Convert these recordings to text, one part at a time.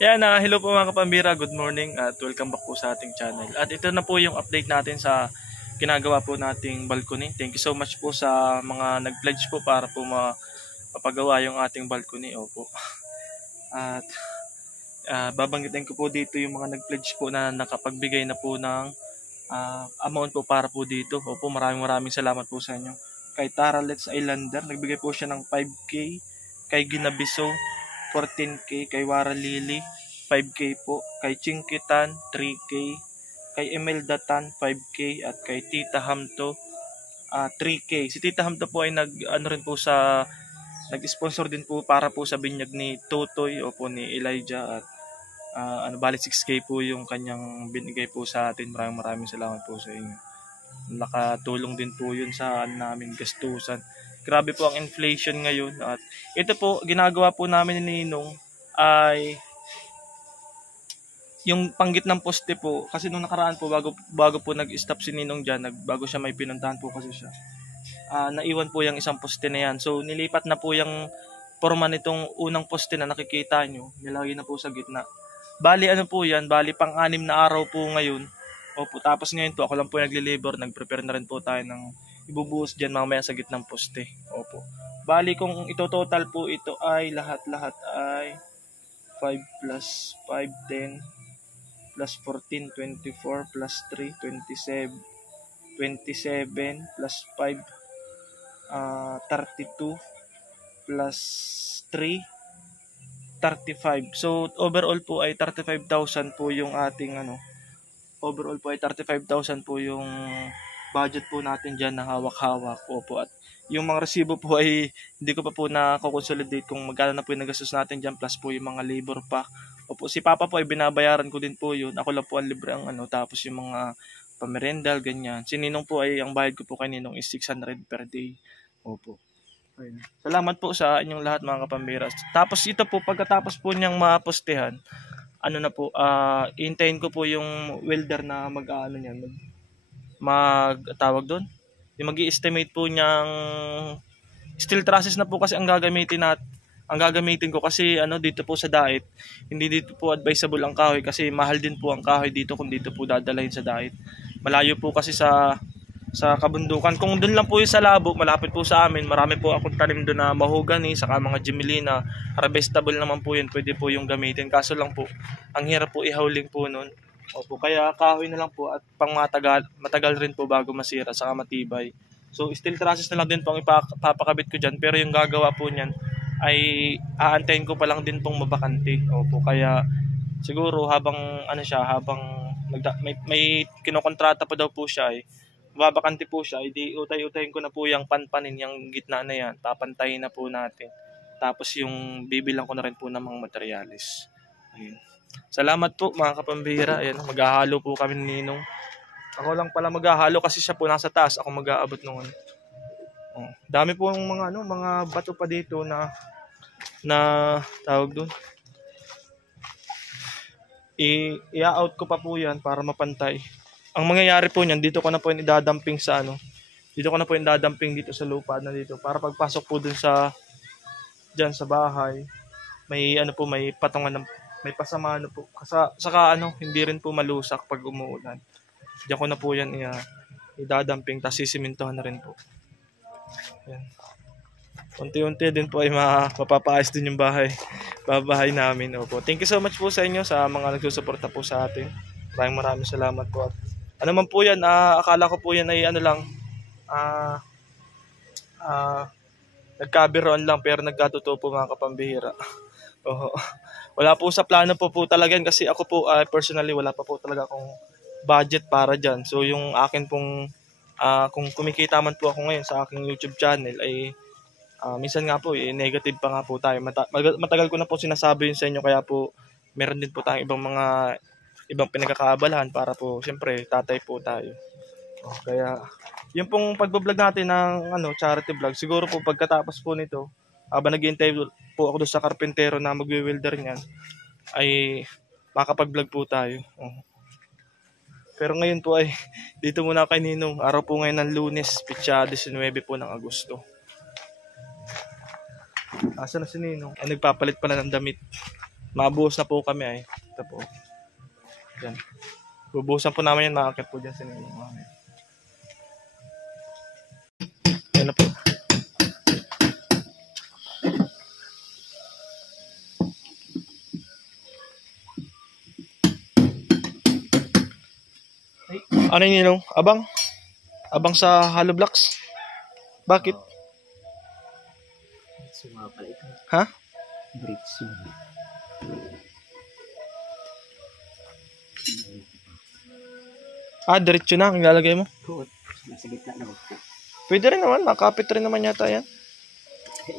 Yan, hello po mga kapambira, good morning at welcome back po sa ating channel. At ito na po yung update natin sa ginagawa po nating balcony. Thank you so much po sa mga nag-pledge po para po mapagawa yung ating balcony. Opo. At babanggitin ko po dito yung mga nag-pledge po na nakapagbigay na po ng amount po para po dito. Opo, maraming salamat po sa inyo. Kay Tara Let's Islander, nagbigay po siya ng 5K. Kay Ginabiso, 14K. Kay Wara Lily, 5K po. Kay Chinkitan, 3K. Kay Imelda Tan, 5K. At kay Tita Hamto, 3K. Si Tita Hamto po ay nag-sponsor din po para po sa binyag ni Totoy o po ni Elijah. At bali 6K po yung kanyang binigay po sa atin. Maraming salamat po sa inyo. Nakatulong din po yun sa namin gastusan. Grabe po ang inflation ngayon. At ito po, ginagawa po namin ni Ninong ay yung panggit ng poste po. Kasi nung nakaraan po, bago po nag-stop si Ninong dyan, bago siya may pinuntahan po kasi siya. Naiwan po yung isang poste na yan. So, nilipat na po yung forma nitong unang poste na nakikita nyo. Nilagay na po sa gitna. Bali, ano po yan? Bali, pang-6 na araw po ngayon. Opo, tapos ngayon po, ako lang po nagli-labor. Nag-prepare na rin po tayo ng ibubuhos dyan mamaya sa gitnang poste. Opo. Bali, kung ito total po, ito ay lahat-lahat ay 5 plus 5, 10 plus 14, 24 plus 3, 27 plus 5, 32 plus 3, 35. So, overall po ay 35,000 po yung ating overall po ay 35,000 po yung budget po natin dyan na hawak-hawak. Opo. At yung mga resibo po ay hindi ko pa po na-consolidate kung magkano na po yung nagastos natin dyan plus po yung mga labor pa. Opo, si Papa po ay binabayaran ko din po yun. Ako lang po ang libre ang tapos yung mga pamerendal, ganyan. Si Ninong po ay ang bayad ko po kay Ninong is 600 per day. Opo. Ayun. Salamat po sa inyong lahat mga kapambiras. Tapos ito po, pagkatapos po niyang mapostehan, iintayin ko po yung welder na tawag doon. Yung mag-i-estimate po niyang steel trusses na po kasi ang gagamitin ko kasi dito po sa Dait, hindi dito po advisable ang kahoy kasi mahal din po ang kahoy dito kung dito po dadalhin sa Dait. Malayo po kasi sa kabundukan. Kung doon lang po yung sa Labo, malapit po sa amin, marami po akong tanim doon na mahogany, saka mga Gemelina, harvestable naman po yun, pwede po yung gamitin. Kaso lang po, ang hirap po ihauling po nun. Opo, kaya kahoy na lang po at pang matagal rin po bago masira, saka matibay. So, steel trusses na lang din po ang ipapakabit ko dyan, pero yung gagawa po niyan ay aantayin ko pa lang din pong mabakante. Opo, kaya siguro habang may kinokontrata pa daw po siya babakante po siya, utay-utayin ko na po yung panpanin, yung gitna na yan, papantayin na po natin. Tapos yung bibilang ko na rin po ng mga materyales. Ayun. Salamat po mga kapambira. Ayan, maghahalo po kami ni Ninong. Ako lang pala maghahalo kasi siya po nasa taas, ako mag-aabot noon. Dami po ng mga bato pa dito na tawag doon. I-out ko pa po yan para mapantay. Ang mangyayari po niyan, dito ko na po yung idadamping dito sa lupa na dito para pagpasok po dun diyan sa bahay, may may patungan may pasama po. Saka hindi rin po malusak pag umuulan. Diyan ko na po yan idadamping tapos sisimintuhan na rin po. Yan. Unti-unti din po ay mapapaayos din yung bahay namin. Opo. Thank you so much po sa inyo sa mga nagsusuporta po sa atin. Maraming salamat po. Ano man po yan, akala ko po yan ay nagkabiroon lang pero nagkatotoo po mga kapambihira. Wala po sa plano po talaga yan kasi ako po personally wala pa po talaga akong budget para dyan. So yung akin pong kung kumikita man po ako ngayon sa aking YouTube channel ay minsan nga po negative pa nga po tayo. Matagal ko na po sinasabi yun sa inyo kaya po meron din po tayong ibang pinagkakaabalahan para po siyempre tatay po tayo. Kaya yung pong pagbablog natin ng charity vlog, siguro po pagkatapos po nito, habang nag-iintay po ako doon sa karpentero na magwi-welder niyan, ay makapag-vlog po tayo. Pero ngayon po ay dito muna kay Ninong. Araw po ngayon ng Lunes, pitsa 19 po ng Agosto. Asa na si Ninong? Ay nagpapalit pala ng damit. Mabuhos na po kami ay. Ito po. Yan. Bubuhusan po namin yan, makakit po dyan sa ninyo. Yan na po. Ano yun Ninong? Abang? Abang sa hollow blocks? Bakit? Suma pala ito. Ha? Bridge suma. Diretso na ang ilalagay mo? Oo. Nasa gitna na ba? Pwede rin naman, makapit rin naman yata yan.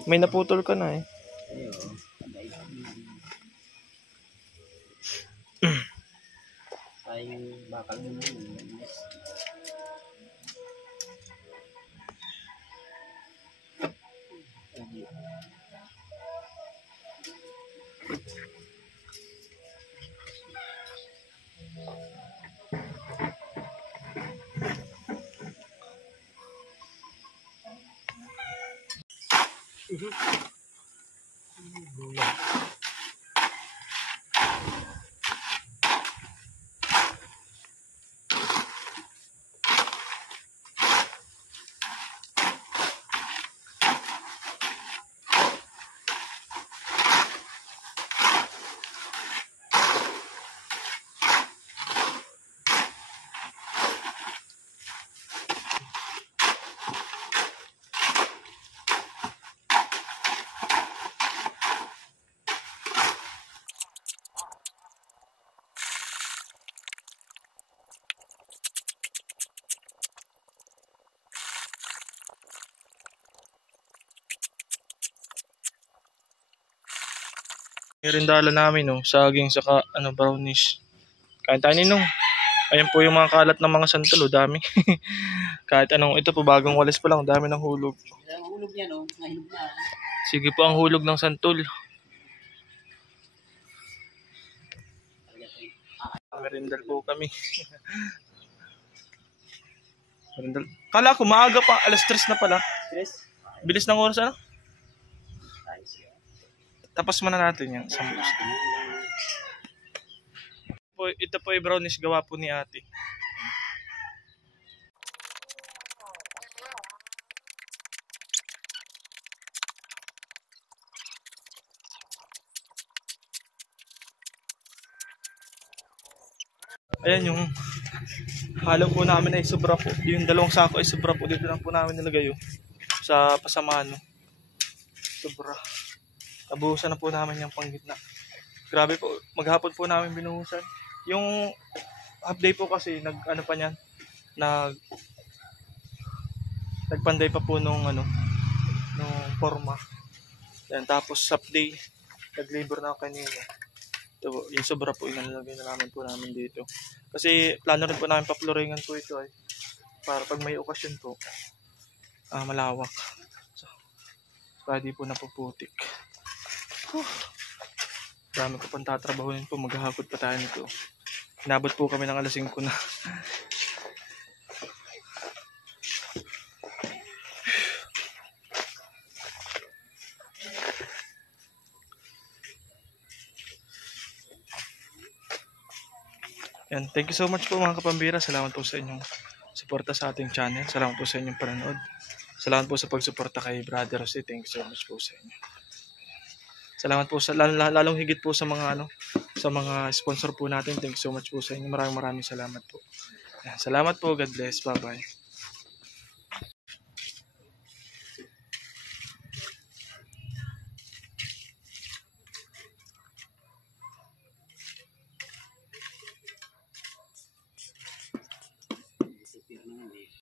May naputol ka na eh. Ayun. Sayang bakal mo naman. Merindala namin no, saging saka brownies. Kain tayo Ninong. Ayan po yung mga kalat ng mga santol, dami. Kahit anong, ito po bagong walis pa lang, dami ng hulog. Ang hulog niya no, nahilog na. Sige po ang hulog ng santol. Merindal po kami. Merindal. Kala ko maaga pa, alas 3 na pala. Tres? Bilis ng oras ano? Tapos muna natin yan. Ito po ay brownies gawa po ni ate. Ayan yung halo po namin ay sobra po. Yung dalawang sako ay sobra po. Dito lang po namin nilagay yun. Sa pasamaan. Sobra. Nabuhusan na po namin yung panggitna. Grabe po. Maghapon po namin binuhusan. Yung half day po kasi nagpanday pa po nung forma. Yan, tapos half day nag-labor na ako kanina. Ito, yung sobra po inalagay na namin po namin dito. Kasi plano rin po namin paploringan po ito ay para pag may okasyon po malawak. So, para di po napuputik. Dami ko pang tatrabahunin po, maghahakot pa tayo nito. Inabot po kami ng alas 5 na. Yan, thank you so much po mga kapambira. Salamat po sa inyong suporta sa ating channel. Salamat po sa inyong panonood. Salamat po sa pagsuporta kay Brother Jose. Thank you so much po sa inyo. Salamat po sa lalong higit po sa mga sa mga sponsor po natin. Thank you so much po sa inyo. Maraming salamat po. Yan, salamat po. God bless. Bye-bye.